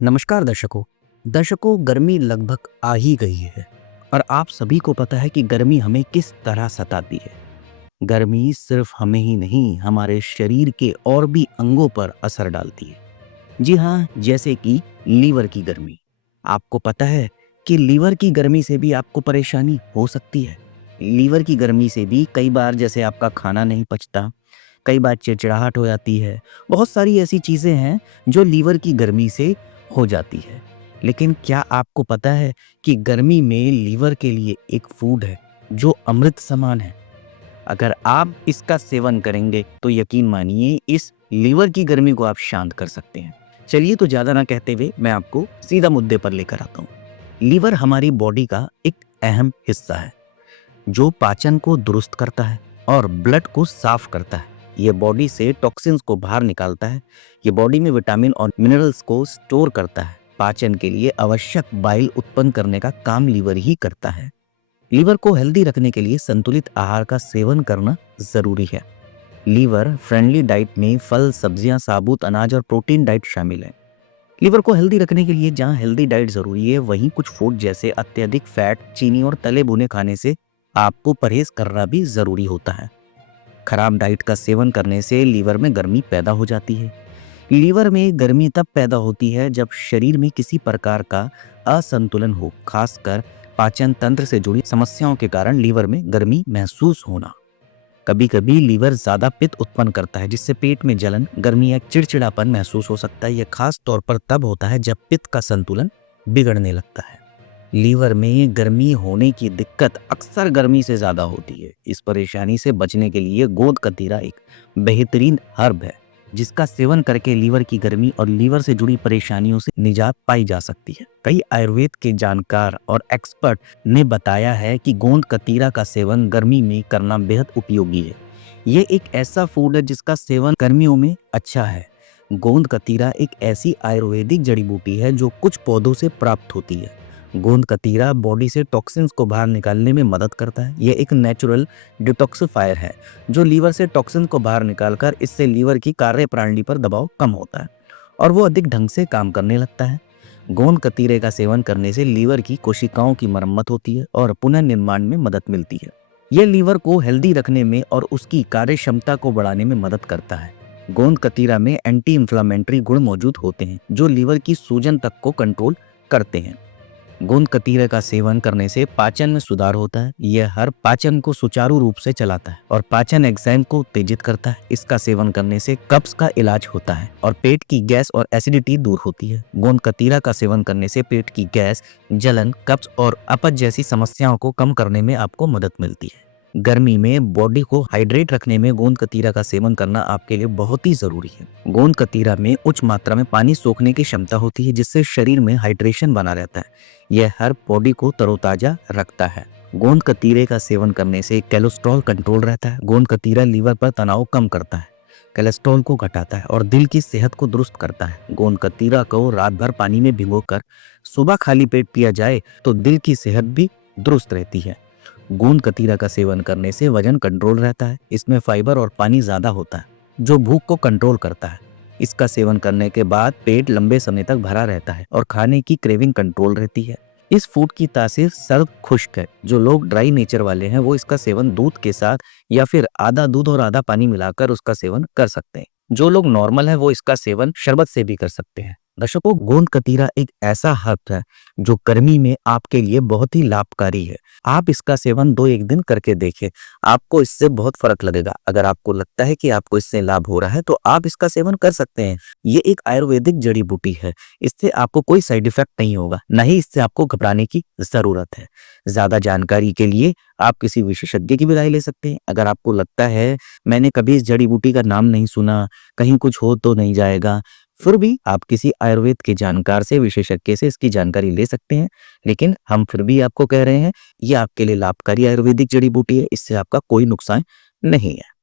नमस्कार दर्शकों। गर्मी लगभग आ ही गई है और आप सभी को पता है कि गर्मी हमें किस तरह सताती है। गर्मी सिर्फ हमें ही नहीं, हमारे शरीर के और भी अंगों पर असर डालती है। जी हाँ, जैसे कि लीवर की गर्मी। आपको पता है कि लीवर की गर्मी से भी आपको परेशानी हो सकती है। लीवर की गर्मी से भी कई बार जैसे आपका खाना नहीं पचता, कई बार चिड़चिड़ाहट हो जाती है। बहुत सारी ऐसी चीज़ें हैं जो लीवर की गर्मी से हो जाती है। लेकिन क्या आपको पता है कि गर्मी में लीवर के लिए एक फूड है जो अमृत समान है। अगर आप इसका सेवन करेंगे तो यकीन मानिए इस लीवर की गर्मी को आप शांत कर सकते हैं। चलिए तो ज़्यादा ना कहते हुए मैं आपको सीधा मुद्दे पर लेकर आता हूँ। लीवर हमारी बॉडी का एक अहम हिस्सा है जो पाचन को दुरुस्त करता है और ब्लड को साफ करता है। ये बॉडी से टॉक्सिन्स को बाहर निकालता है। ये बॉडी में विटामिन और मिनरल्स को स्टोर करता है। पाचन के लिए आवश्यक बाइल उत्पन्न करने का काम लीवर ही करता है। लीवर को हेल्दी रखने के लिए संतुलित आहार का सेवन करना जरूरी है। लीवर फ्रेंडली डाइट में फल, सब्जियां, साबुत अनाज और प्रोटीन डाइट शामिल है। लीवर को हेल्दी रखने के लिए जहाँ हेल्दी डाइट जरूरी है, वहीं कुछ फूड जैसे अत्यधिक फैट, चीनी और तले भुने खाने से आपको परहेज करना भी जरूरी होता है। खराब डाइट का सेवन करने से लीवर में गर्मी पैदा हो जाती है। लीवर में गर्मी तब पैदा होती है जब शरीर में किसी प्रकार का असंतुलन हो, खासकर पाचन तंत्र से जुड़ी समस्याओं के कारण लीवर में गर्मी महसूस होना। कभी कभी लीवर ज्यादा पित्त उत्पन्न करता है जिससे पेट में जलन, गर्मी या चिड़चिड़ापन महसूस हो सकता है। यह खास तौर पर तब होता है जब पित्त का संतुलन बिगड़ने लगता है। लीवर में गर्मी होने की दिक्कत अक्सर गर्मी से ज्यादा होती है। इस परेशानी से बचने के लिए गोंद कतीरा एक बेहतरीन हर्ब है जिसका सेवन करके लीवर की गर्मी और लीवर से जुड़ी परेशानियों से निजात पाई जा सकती है। कई आयुर्वेद के जानकार और एक्सपर्ट ने बताया है कि गोंद कतीरा का सेवन गर्मी में करना बेहद उपयोगी है। ये एक ऐसा फूड है जिसका सेवन गर्मियों में अच्छा है। गोंद कतीरा एक ऐसी आयुर्वेदिक जड़ी बूटी है जो कुछ पौधों से प्राप्त होती है। गोंद कतीरा बॉडी से टॉक्सिन्स को बाहर निकालने में मदद करता है। यह एक नेचुरल डिटॉक्सिफायर है जो लीवर से टॉक्सिन को बाहर निकालकर इससे लीवर की कार्यप्रणाली पर दबाव कम होता है और वो अधिक ढंग से काम करने लगता है। गोंद कतीरे का सेवन करने से लीवर की कोशिकाओं की मरम्मत होती है और पुनर्निर्माण में मदद मिलती है। यह लीवर को हेल्दी रखने में और उसकी कार्य क्षमता को बढ़ाने में मदद करता है। गोंद कतीरा में एंटी इंफ्लेमेटरी गुण मौजूद होते हैं जो लीवर की सूजन तक को कंट्रोल करते हैं। गोंद कतीरे का सेवन करने से पाचन में सुधार होता है। यह हर पाचन को सुचारू रूप से चलाता है और पाचन एंजाइम को उत्तेजित करता है। इसका सेवन करने से कब्ज का इलाज होता है और पेट की गैस और एसिडिटी दूर होती है। गोंद कतीरा का सेवन करने से पेट की गैस, जलन, कब्ज और अपच जैसी समस्याओं को कम करने में आपको मदद मिलती है। गर्मी में बॉडी को हाइड्रेट रखने में गोंद कतीरा का सेवन करना आपके लिए बहुत ही जरूरी है। गोंद कतीरा में उच्च मात्रा में पानी सोखने की क्षमता होती है जिससे शरीर में हाइड्रेशन बना रहता है। यह हर बॉडी को तरोताजा रखता है। गोंद कतीरे का सेवन करने से कोलेस्ट्रॉल कंट्रोल रहता है। गोंद कतीरा लीवर पर तनाव कम करता है, कोलेस्ट्रॉल को घटाता है और दिल की सेहत को दुरुस्त करता है। गोंद कतीरा को रात भर पानी में भिगोकर सुबह खाली पेट पिया जाए तो दिल की सेहत भी दुरुस्त रहती है। गोंद कतीरा का सेवन करने से वजन कंट्रोल रहता है। इसमें फाइबर और पानी ज्यादा होता है जो भूख को कंट्रोल करता है। इसका सेवन करने के बाद पेट लंबे समय तक भरा रहता है और खाने की क्रेविंग कंट्रोल रहती है। इस फूड की तासीर सर्द खुश्क है। जो लोग ड्राई नेचर वाले हैं वो इसका सेवन दूध के साथ या फिर आधा दूध और आधा पानी मिलाकर उसका सेवन कर सकते हैं। जो लोग नॉर्मल है वो इसका सेवन शरबत से भी कर सकते हैं। दर्शकों, गोंद कतीरा एक ऐसा हर्ब है जो गर्मी में आपके लिए बहुत ही लाभकारी है। आप इसका सेवन 2-1 दिन करके देखें, आपको इससे बहुत फर्क लगेगा। अगर आपको लगता है कि आपको इससे लाभ हो रहा है तो आप इसका सेवन कर सकते हैं। ये एक आयुर्वेदिक जड़ी बूटी है। इससे आपको कोई साइड इफेक्ट नहीं होगा, न ही इससे आपको घबराने की जरूरत है। ज्यादा जानकारी के लिए आप किसी विशेषज्ञ की भी राय ले सकते हैं। अगर आपको लगता है मैंने कभी इस जड़ी बूटी का नाम नहीं सुना, कहीं कुछ हो तो नहीं जाएगा, फिर भी आप किसी आयुर्वेद के जानकार से, विशेषज्ञ से इसकी जानकारी ले सकते हैं। लेकिन हम फिर भी आपको कह रहे हैं ये आपके लिए लाभकारी आयुर्वेदिक जड़ी बूटी है, इससे आपका कोई नुकसान नहीं है।